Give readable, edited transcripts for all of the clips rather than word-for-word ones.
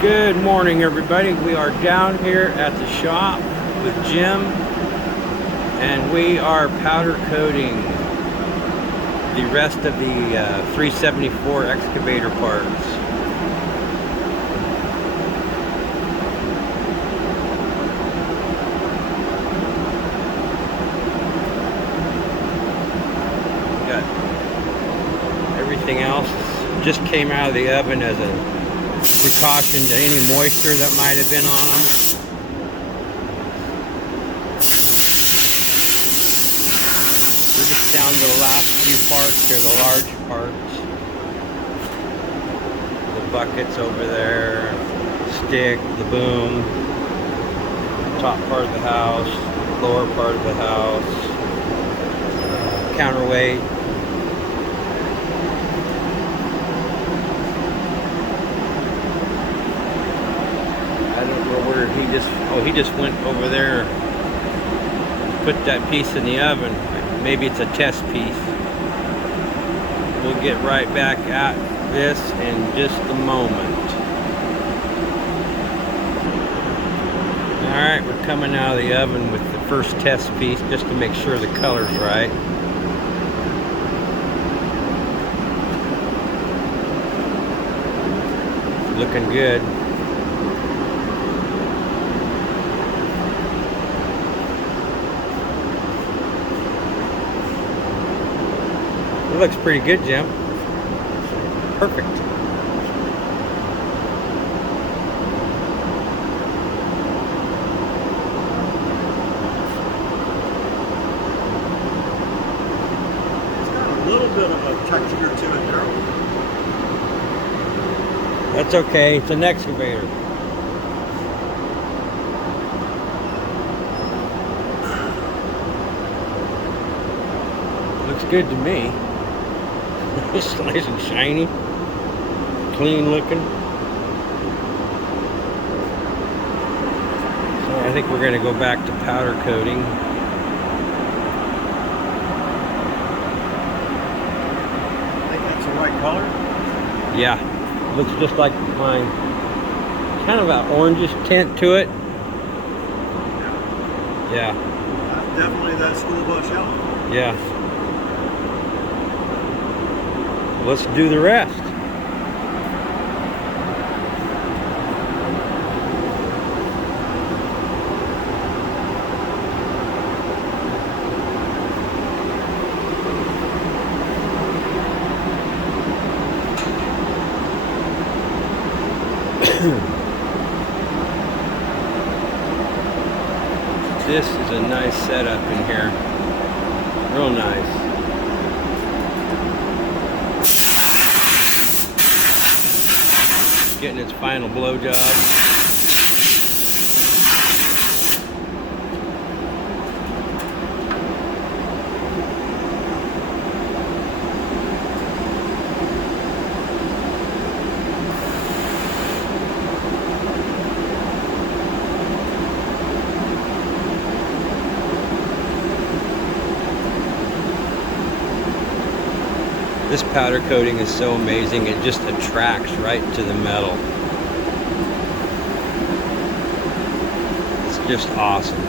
Good morning, everybody. We are down here at the shop with Jim, and we are powder coating the rest of the 374 excavator parts. Got everything else just came out of the oven as a precaution to any moisture that might have been on them. We're just down to the last few parts here, the large parts. The buckets over there, stick, the boom, top part of the house, lower part of the house, counterweight. He just went over there, put that piece in the oven. Maybe it's a test piece. We'll get right back at this in just a moment. Alright, we're coming out of the oven with the first test piece just to make sure the color's right. Looking good. It looks pretty good, Jim. Perfect. It's got a little bit of a texture to it there. That's okay. It's an excavator. Looks good to me. It's nice and shiny, clean looking. So I think we're going to go back to powder coating. I think that's the right color. Yeah, looks just like mine. Kind of an orangish tint to it. Yeah. That's definitely that school bus yellow. Yeah. Let's do the rest. This is a nice setup in here. Real nice. Getting its final blowjob. This powder coating is so amazing, it just attracts right to the metal. It's just awesome.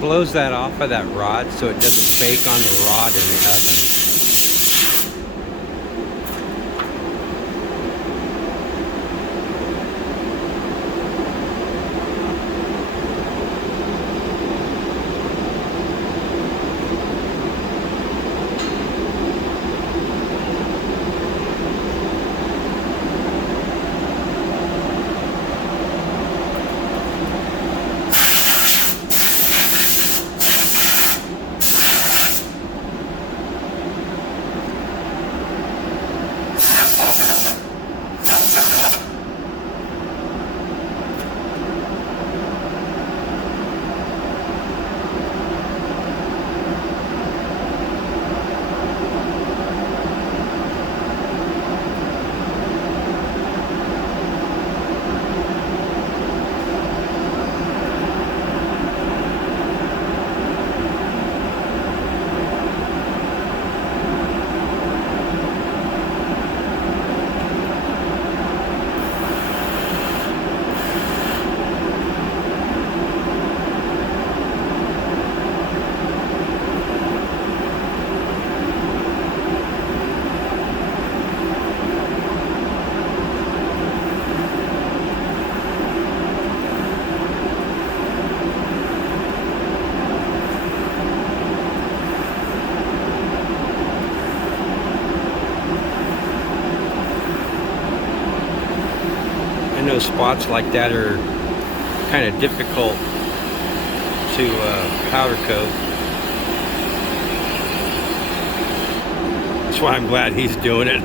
blows that off of that rod so it doesn't bake on the rod in the oven. I know spots like that are kind of difficult to powder coat. That's why I'm glad he's doing it.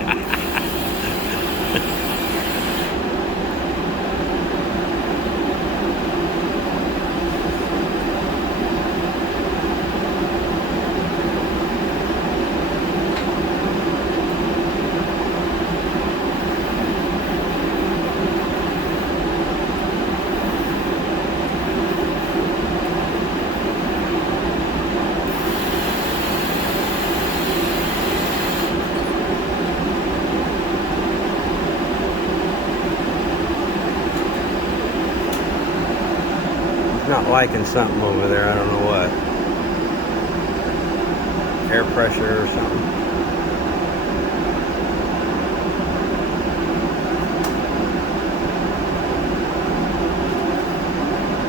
Not liking something over there, I don't know what. Air pressure or something.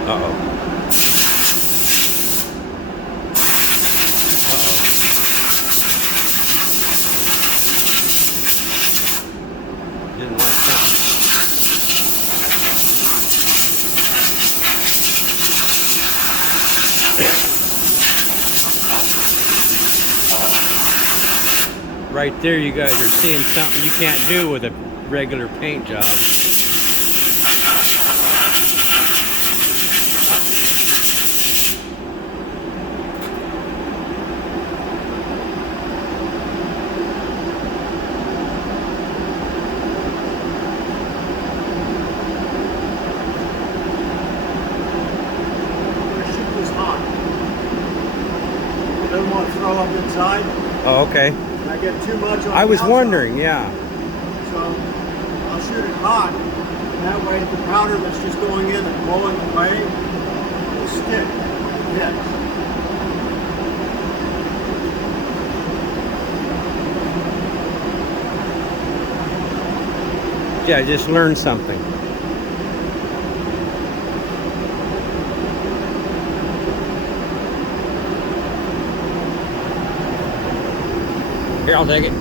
Uh-oh. Uh-oh. Didn't like something. Right there, you guys are seeing something you can't do with a regular paint job. The chute was hot. I don't want to throw up inside. Oh, okay. And I get too much on I the was outside. wondering, yeah. So I'll shoot it hot. That way the powder that's just going in and blowing away will stick. Yes. Yeah, I just learned something. Here, I'll take it.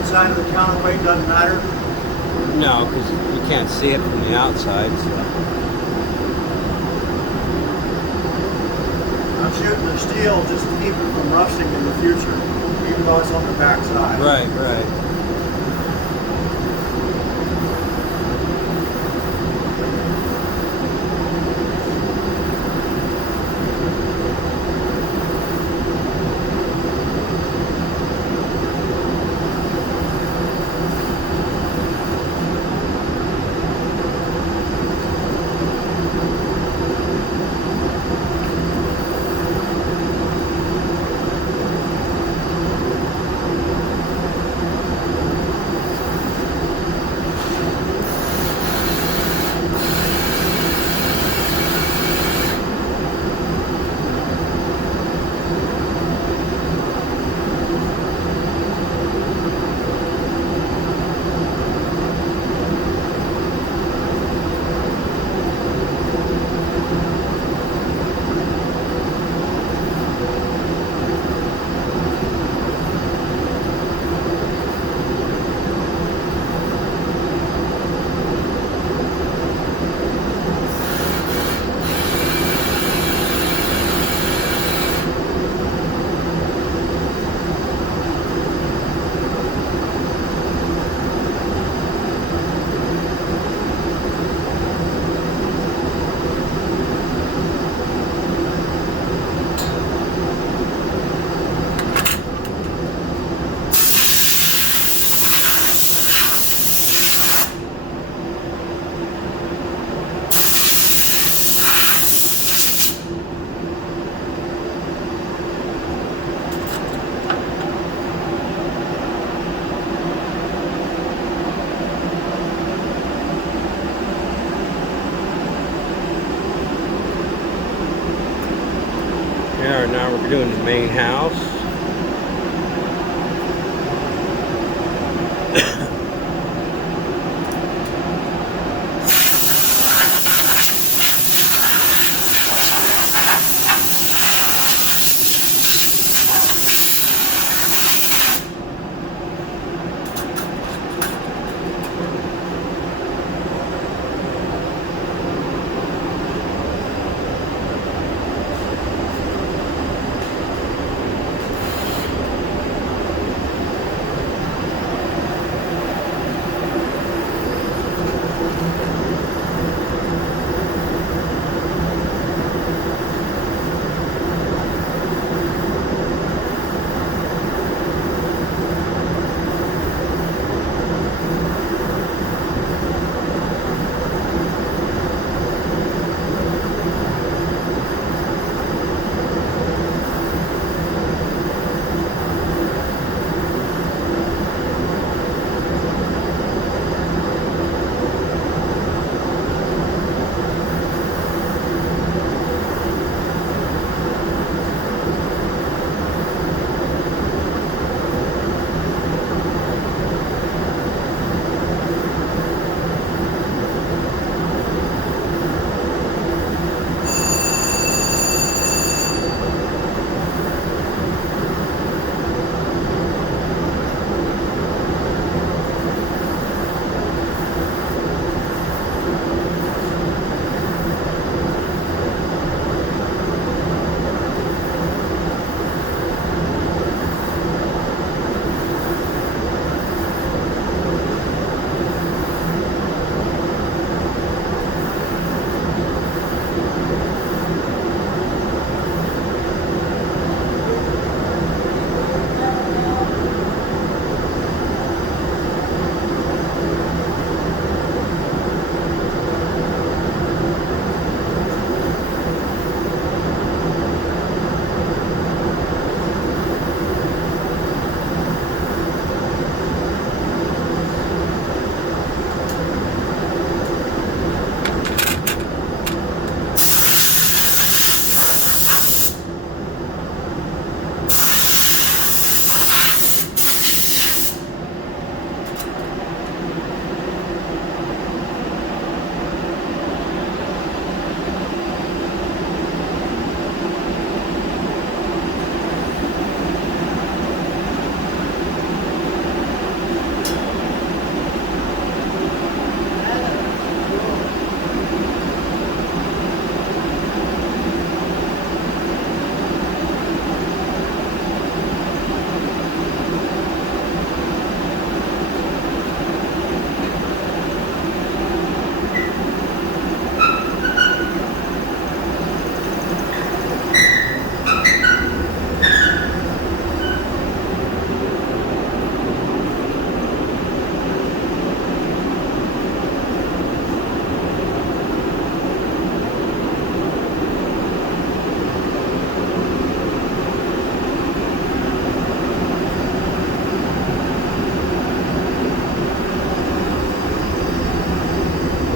inside of the counterweight doesn't matter. No, because you can't see it from the outside. So. I'm shooting the steel just to keep it from rusting in the future, even though it's on the back side. Right, right. Now we're doing the main house.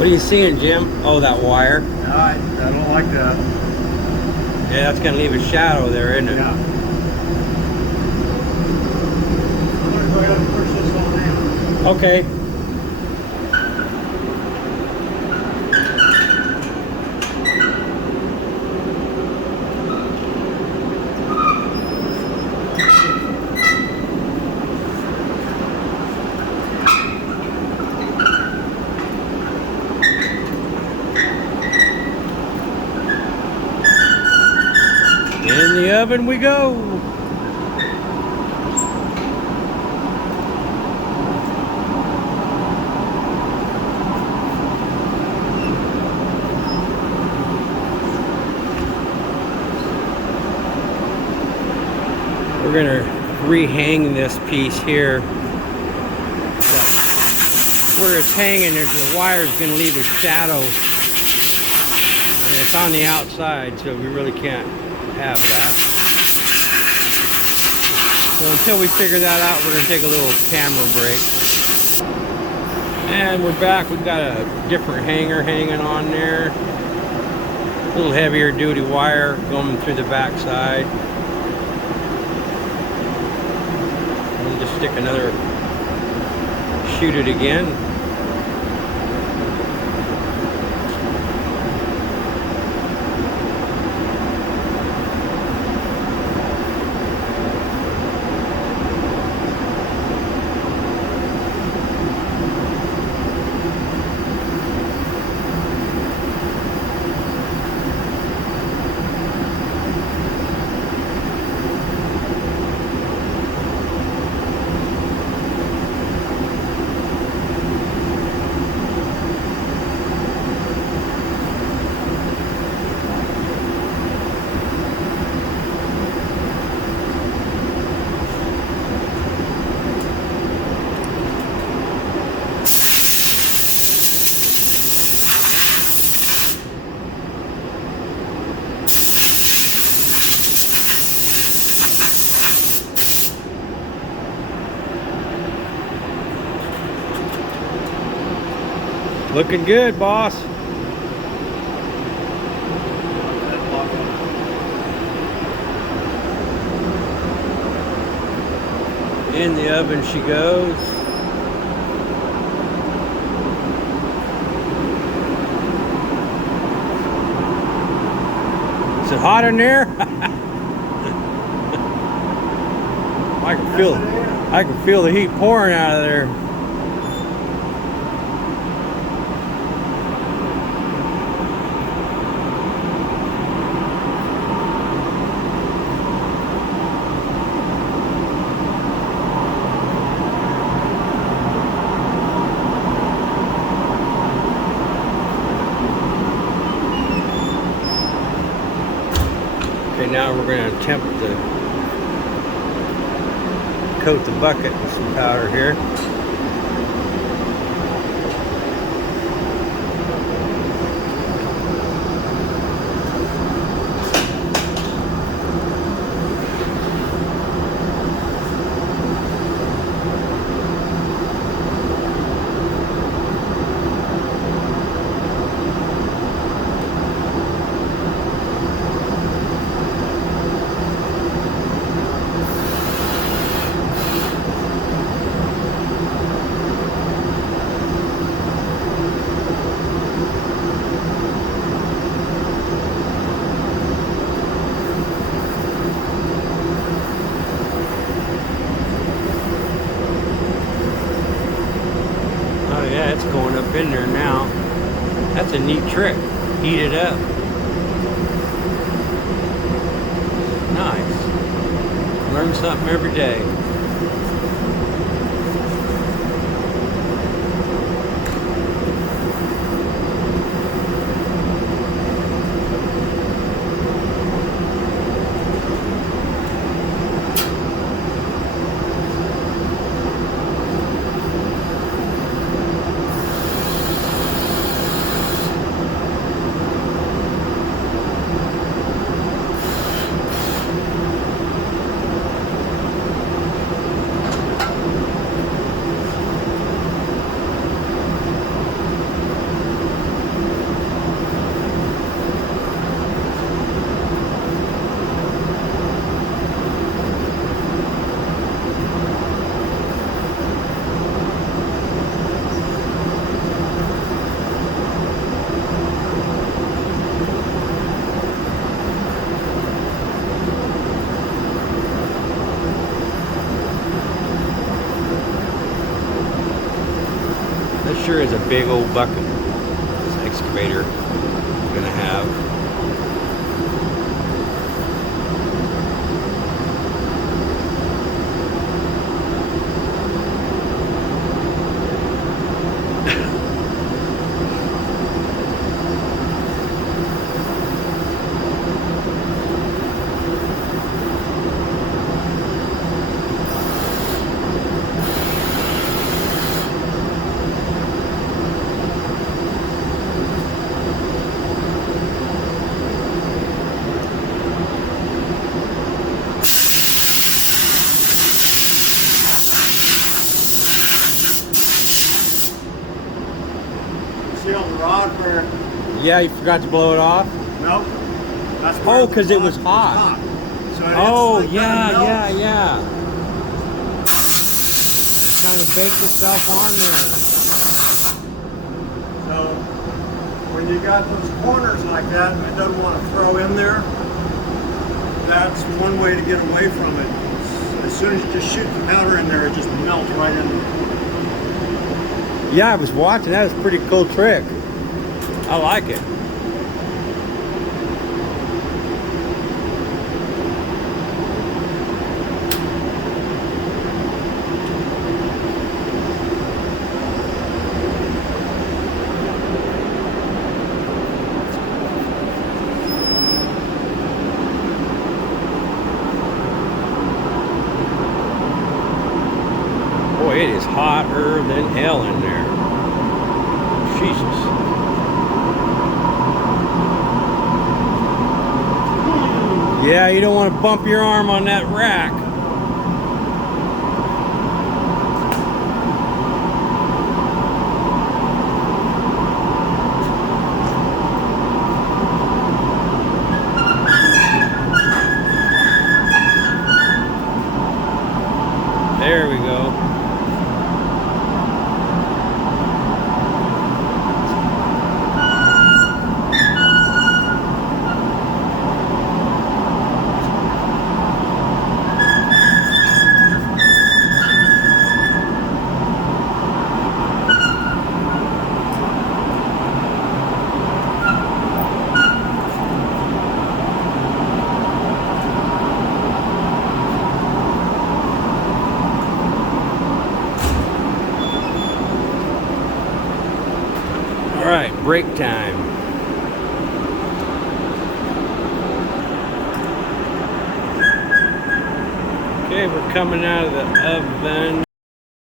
What are you seeing, Jim? Oh, that wire. I don't like that. Yeah, that's gonna leave a shadow there, isn't it? Yeah. I'm gonna go ahead and push this on in. Okay. In the oven we go. We're gonna rehang this piece here. Where it's hanging, there's the wire's gonna leave a shadow, and it's on the outside, so we really can't have that. So until we figure that out, we're gonna take a little camera break. And we're back. We've got a different hanger hanging on there. A little heavier duty wire going through the back side. And just stick another, shoot it again. Looking good, boss. In the oven she goes. Is it hot in there? I can feel the heat pouring out of there. Okay, now we're going to attempt to coat the bucket with some powder here. Yeah, it's going up in there now. That's a neat trick. Heat it up. Nice. Learn something every day. sure is a big old bucket this excavator is gonna have. See on the rod where? Yeah, you forgot to blow it off? Nope. That's Oh, where 'cause the it was rod hot. So it Oh, instantly yeah, kinda melts. yeah, yeah. Kind of baked itself on there. So when you got those corners like that and it doesn't want to throw in there, that's one way to get away from it. As soon as you just shoot the powder in there, it just melts right in there. Yeah, I was watching. That was a pretty cool trick. I like it. Boy, it is hotter than hell in there. Jesus. Yeah, you don't want to bump your arm on that rack. There we go. All right, break time. Okay, we're coming out of the oven.